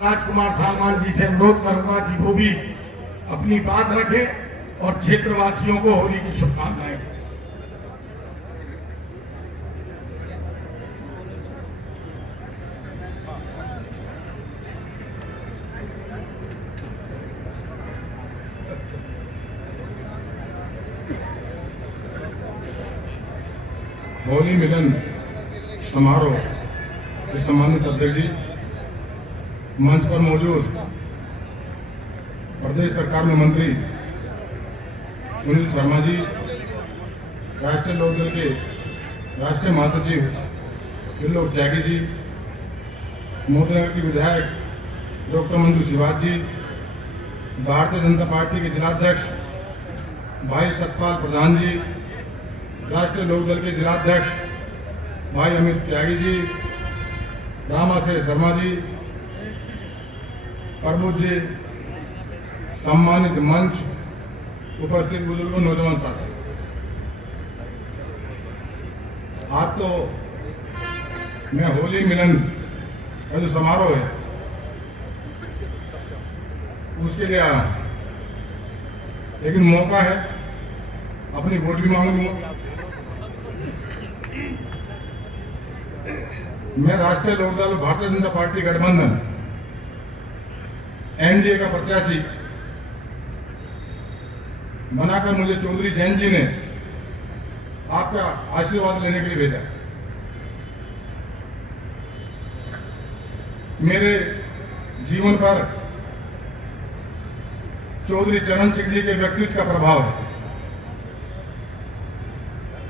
राजकुमार सालमान जी से अनुरोध करूंगा कि वो भी अपनी बात रखें और क्षेत्रवासियों को होली की शुभकामनाएं दें। होली मिलन समारोह के सम्मानित अध्यक्ष जी, मंच पर मौजूद प्रदेश सरकार में मंत्री सुनील शर्मा जी, राष्ट्रीय लोकदल के राष्ट्रीय महासचिव त्रिलोक त्यागी जी, मोदीनगर की विधायक डॉक्टर मंजू शिवाज जी, भारतीय जनता पार्टी के जिलाध्यक्ष भाई सतपाल प्रधान जी, राष्ट्रीय लोकदल के जिलाध्यक्ष भाई अमित त्यागी जी, रामाश्रय शर्मा जी, प्रबोध जी, सम्मानित मंच, उपस्थित बुजुर्गों, नौजवान साथी, आज तो मैं होली मिलन का जो समारोह है उसके लिए आया हूं, लेकिन मौका है अपनी वोट भी मांगूंगा। मैं राष्ट्रीय लोकदल भारतीय जनता पार्टी गठबंधन एनडीए का प्रत्याशी बनाकर मुझे चौधरी जैन जी ने आपका आशीर्वाद लेने के लिए भेजा। मेरे जीवन पर चौधरी चरण सिंह जी के व्यक्तित्व का प्रभाव है।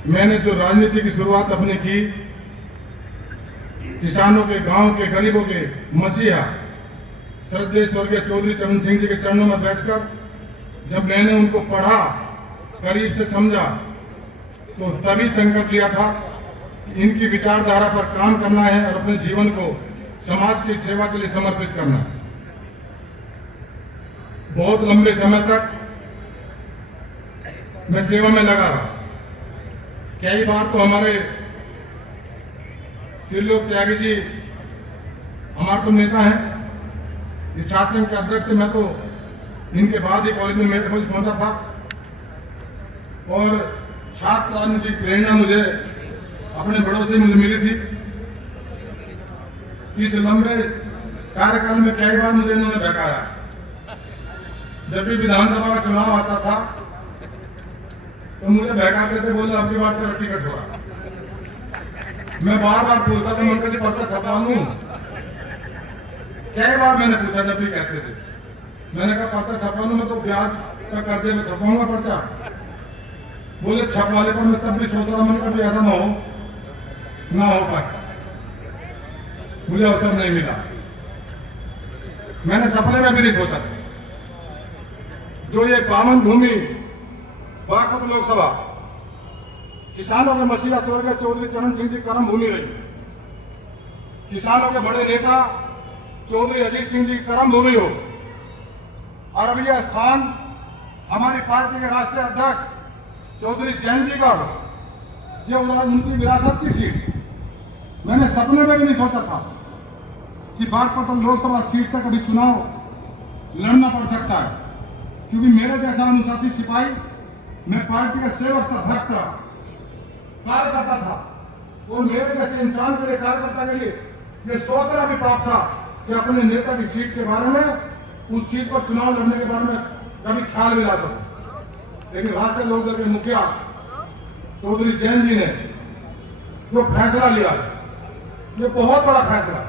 मैंने जो राजनीति की शुरुआत अपनी की, किसानों के, गांव के, गरीबों के मसीहा श्रद्धेय स्वर्गीय चौधरी चरण सिंह जी के चरणों में बैठकर जब मैंने उनको पढ़ा, करीब से समझा, तो तभी संकल्प लिया था कि इनकी विचारधारा पर काम करना है और अपने जीवन को समाज की सेवा के लिए समर्पित करना है। बहुत लंबे समय तक मैं सेवा में लगा रहा। कई बार तो हमारे त्रिलोक त्यागी जी हमारे तो नेता हैं, ये छात्र संघ के अध्यक्ष थे। मैं तो इनके बाद ही कॉलेज में मेरे कॉलेज पहुंचा था और छात्र राजनीति की प्रेरणा मुझे अपने बड़ों से मुझे मिली थी। इस लंबे कार्यकाल में कई बार मुझे इन्होंने बहकाया। जब भी विधानसभा का चुनाव आता था तो मुझे बहकाते थे, बोले अब की बार तेरा टिकट हो रहा। मैं बार बार पूछता था, मंत्री जी पर्चा छपा लूं? कई बार मैंने पूछा, जब भी कहते थे, मैंने कहा पर्चा छपा लूं, मैं तो ब्याज का कर्जे में छपाऊंगा पर्चा। बोले छपवाले पर मैं तब भी सोच रहा, मैंने कभी ऐसा ना हो पाए, मुझे अवसर नहीं मिला। मैंने सपने में भी नहीं सोचा जो ये पावन भूमि बागपत लोकसभा किसानों के मसीहा स्वर्गीय चौधरी चरण सिंह जी कर्म भूमि रही, किसानों के बड़े नेता चौधरी अजीत सिंह जी की कर्म भूमि हो, और अब यह स्थान हमारी पार्टी के राष्ट्रीय अध्यक्ष चौधरी जैन जी का, यह उनकी विरासत की सीट। मैंने सपने में भी नहीं सोचा था कि बागपत लोकसभा सीट से कभी चुनाव लड़ना पड़ सकता है, क्योंकि मेरे जैसा अनुशासित सिपाही, मैं पार्टी का सेवक था, भक्त था, कार्यकर्ता था, और मेरे जैसे इंसान के लिए, कार्यकर्ता के लिए ये सोचना भी पाप था कि अपने नेता की सीट के बारे में, उस सीट पर चुनाव लड़ने के बारे में कभी ख्याल भी ला सकूं। लेकिन राष्ट्रीय लोकदल के मुखिया चौधरी जैन जी ने जो फैसला लिया, ये बहुत बड़ा फैसला।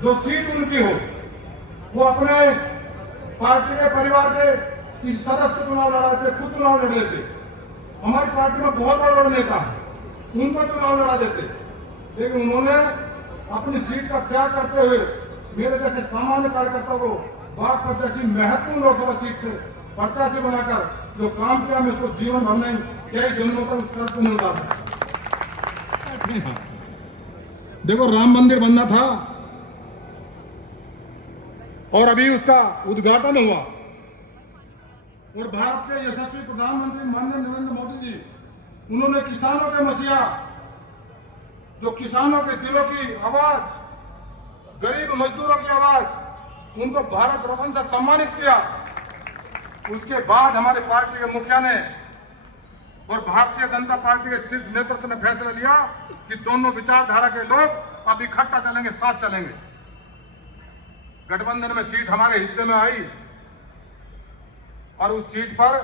जो सीट उनकी हो, वो अपने पार्टी के परिवार के किसी सदस्य को चुनाव लड़ा देते, खुद चुनाव लड़ लेते। हमारी पार्टी में बहुत बड़े बड़े नेता हैं, उनको चुनाव लड़ा देते, लेकिन उन्होंने अपनी सीट का त्याग करते हुए मेरे जैसे सामान्य कार्यकर्ता को बागपत जैसी महत्वपूर्ण लोकसभा सीट से प्रत्याशी बनाकर जो काम किया, मैं उसको जीवन भर में कई जन्मों तक उस कर्ज को नहीं उतार सकता। देखो, राम मंदिर बनना था और अभी उसका उद्घाटन हुआ, और भारत के यशस्वी प्रधानमंत्री माननीय नरेंद्र मोदी जी, उन्होंने किसानों के मसीहा, जो किसानों के दिलों की आवाज गरीब मजदूरों की आवाज, उनको भारत रत्न से सम्मानित किया। उसके बाद हमारे पार्टी के मुखिया ने और भारतीय जनता पार्टी के शीर्ष नेतृत्व ने फैसला लिया कि दोनों विचारधारा के लोग अब इकट्ठा चलेंगे, साथ चलेंगे। गठबंधन में सीट हमारे हिस्से में आई और उस सीट पर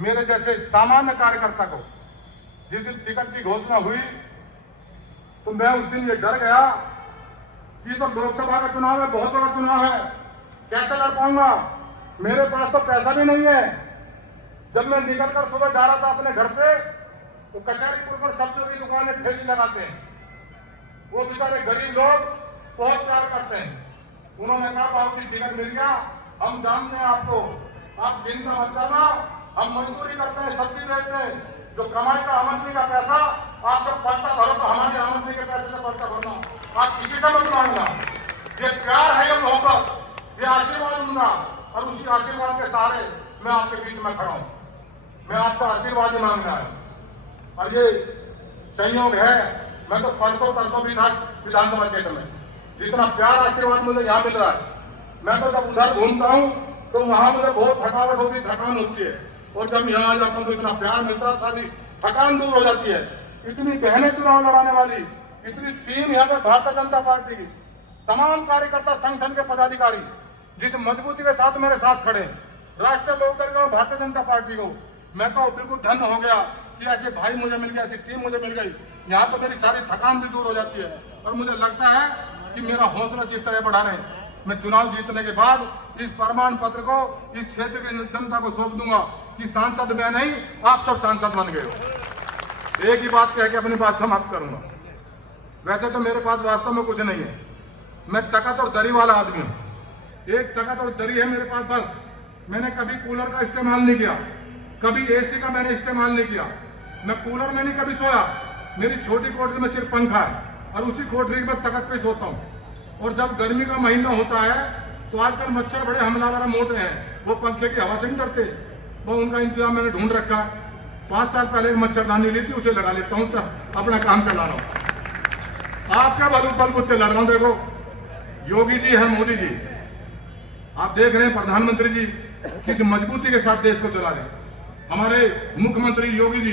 मेरे जैसे सामान्य कार्यकर्ता को जिस दिन टिकट की घोषणा हुई तो मैं उस दिन ये डर गया कि तो लोकसभा का चुनाव है, बहुत बड़ा चुनाव है, कैसे लड़ पाऊंगा, मेरे पास तो पैसा भी नहीं है। जब मैं निकलकर सुबह जा रहा था अपने घर से तो कचहरीपुर पर सब्जियों की दुकानें ठेली लगाते हैं, वो बेचारे गरीब लोग बहुत प्यार करते हैं। उन्होंने कहा बाबू जी टिकट मिल गया, हम जानते हैं आपको, आप चिंता मत करना, हम मजदूरी करते हैं, सब्जी बेचते हैं, जो कमाई का आमदनी का पैसा आप जब पर्चा भरो तो हमारी आमदनी के पैसे से पर्चा भरना, आप किसी का मत मांगना। ये प्यार है, ये मोहब्बत, ये आशीर्वाद दूंगा और उसी आशीर्वाद के सहारे मैं आपके बीच में खड़ा हूं। मैं आपका आशीर्वाद ही मांग रहा हूं और ये संयोग है, मैं तो परसों भी था विधानसभा क्षेत्र में, जितना प्यार आशीर्वाद मुझे यहाँ मिल रहा है। मैं तो जब उधर घूमता हूँ तो वहां मुझे बहुत थकावट होती, थकान होती है, और जब यहाँ आ जाता हूँ तो इतना प्यार मिलता है, सारी थकान दूर हो जाती है। इतनी बहनें चुनाव लड़ाने वाली, इतनी टीम यहाँ पे भारतीय जनता पार्टी की, तमाम कार्यकर्ता, संगठन के पदाधिकारी जिस मजबूती के साथ मेरे साथ खड़े, राष्ट्रीय लोकदल को, भारतीय जनता पार्टी को, मैं तो बिल्कुल धन्य हो गया कि ऐसे भाई मुझे मिल गए, ऐसी टीम मुझे मिल गई। यहाँ तो मेरी सारी थकान भी दूर हो जाती है और मुझे लगता है कि मेरा हौसला जिस तरह बढ़ा रहे, मैं चुनाव जीतने के बाद इस प्रमाण पत्र को इस क्षेत्र की जनता को सौंप दूंगा कि सांसद मैं नहीं, आप सब सांसद बन गए हो। एक ही बात कह के अपनी बात समाप्त करूंगा। वैसे तो मेरे पास वास्तव में कुछ नहीं है, मैं तकत और दरी वाला आदमी हूं। एक तकत और दरी है मेरे पास, बस। मैंने कभी कूलर का इस्तेमाल नहीं किया, कभी एसी का मैंने इस्तेमाल नहीं किया, मैं कूलर में नहीं कभी सोया। मेरी छोटी कोठरी में सिर्फ पंखा है और उसी कोठरी में तकत पे सोता हूँ। और जब गर्मी का महीना होता है तो आजकल मच्छर बड़े हमलावर मोटे हैं, वो पंखे की हवा से नहीं डरते, वो उनका इंतजाम मैंने ढूंढ रखा। 5 साल पहले एक मच्छरदानी ली थी, उसे लगा लेता हूँ, अपना काम चला रहा हूँ। आप क्या बल कुत्ते लड़ रहा हूँ। देखो योगी जी है, मोदी जी, आप देख रहे हैं प्रधानमंत्री जी किस मजबूती के साथ देश को चला रहे हैं। हमारे मुख्यमंत्री योगी जी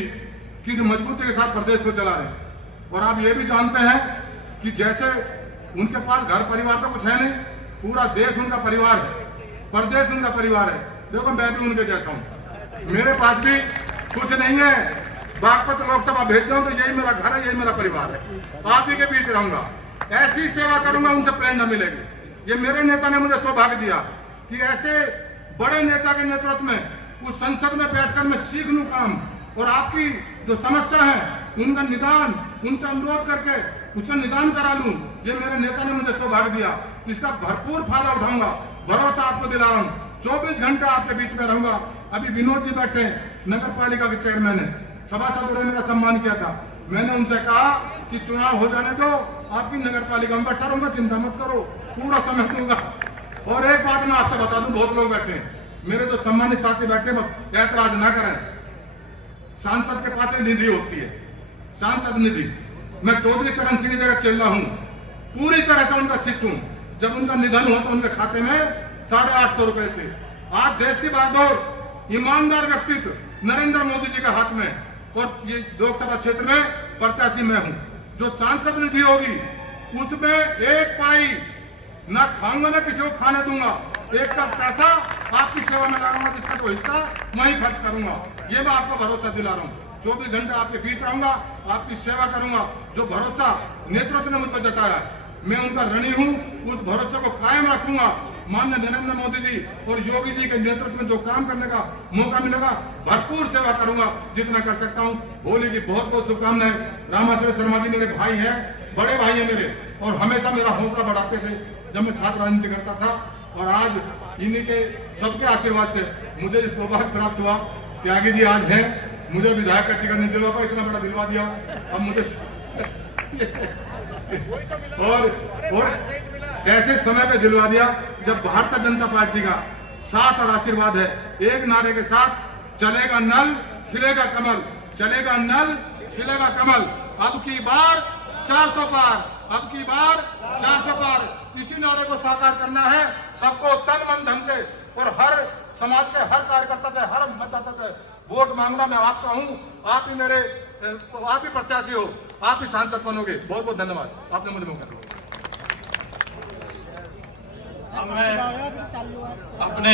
किस मजबूती के साथ प्रदेश को चला रहे हैं। और आप ये भी जानते हैं कि जैसे उनके पास घर परिवार तो कुछ है नहीं, पूरा देश उनका परिवार है, प्रदेश उनका परिवार है। देखो मैं भी उनके जैसा हूँ, मेरे पास भी कुछ नहीं है, बागपत लोकसभा भेज जाऊं तो यही मेरा घर है, यही मेरा परिवार है। आप ही के बीच रहूंगा, ऐसी सेवा करूंगा, उनसे प्रेरणा मिलेगी। ये मेरे नेता ने मुझे सौभाग्य दिया कि ऐसे बड़े नेता के नेतृत्व में उस संसद में बैठकर मैं सीख लूं काम, और आपकी जो समस्या है उनका निदान, उनसे अनुरोध करके उसका निदान करा लूं। ये मेरे नेता ने मुझे सौभाग्य दिया, इसका भरपूर फायदा उठाऊंगा, भरोसा आपको दिला रहा हूँ। 24 घंटा आपके बीच में रहूंगा। अभी विनोद जी बैठे, नगर पालिका के चेयरमैन है, सभासदों ने मेरा सम्मान किया था। मैंने उनसे कहा कि चुनाव हो जाने दो, आपकी नगर पालिका में बैठा रहूंगा, चिंता मत करो, पूरा समय दूंगा। और एक बात मैं आपसे बता दूं, बहुत लोग बैठे हैं, मेरे जो सम्मानित साथी बैठे, ऐतराज ना करें, सांसद के पास निधि होती है, सांसद निधि। मैं चौधरी चरण सिंह की जगह चल रहा हूं, पूरी तरह से उनका शिष्य हूं। जब उनका निधन हुआ तो उनके खाते में 850 रुपए थे। आज देश की बागडोर, ईमानदार व्यक्तित्व नरेंद्र मोदी जी के हाथ में, और ये लोकसभा क्षेत्र में प्रत्याशी मैं हूं। जो सांसद निधि होगी उसमें एक पाई ना खाऊंगा ना किसी को खाने दूंगा, एक का पैसा आपकी सेवा में लगाऊंगा, जिसका जो हिस्सा मैं ही खर्च करूंगा। ये मैं आपको भरोसा दिला रहा हूँ। 24 घंटे आपके बीच रहूंगा, आपकी सेवा करूंगा। जो भरोसा नेतृत्व ने मुझ पर जताया है, मैं उनका ऋणी हूँ, उस भरोसे को कायम रखूंगा। माननीय नरेंद्र मोदी जी और योगी जी के नेतृत्व में जो काम करने का मौका मिलेगा, भरपूर सेवा करूंगा जितना कर सकता हूँ। होली की बहुत बहुत शुभकामनाएं। रामाचरण शर्मा जी मेरे भाई हैं, बड़े भाई हैं मेरे, और हमेशा मेरा हौसला बढ़ाते थे जब मैं छात्र राजनीति करता था। और आज इन्हीं के सबके आशीर्वाद से मुझे इस सौभाग्य प्राप्त हुआ। त्यागी जी आज हैं, मुझे विधायक का टिकट नहीं दिलवा पाया, इतना बड़ा दिलवा दिया। अब मुझे और ऐसे समय पे दिलवा दिया जब भारतीय जनता पार्टी का साथ और आशीर्वाद है। एक नारे के साथ, चलेगा नल खिलेगा कमल, चलेगा नल खिलेगा कमल। अब की बार 400 पार, अब की बार 400 पार। इसी नारे को साकार करना है। सबको तन मन धन से और हर समाज के हर कार्यकर्ता से, हर मतदाता से वोट मांगना मैं आपका हूं। आप ही प्रत्याशी हो, आप ही सांसद बनोगे। बहुत बहुत धन्यवाद, आपने मुझे मौका दिया। अब मैं अपने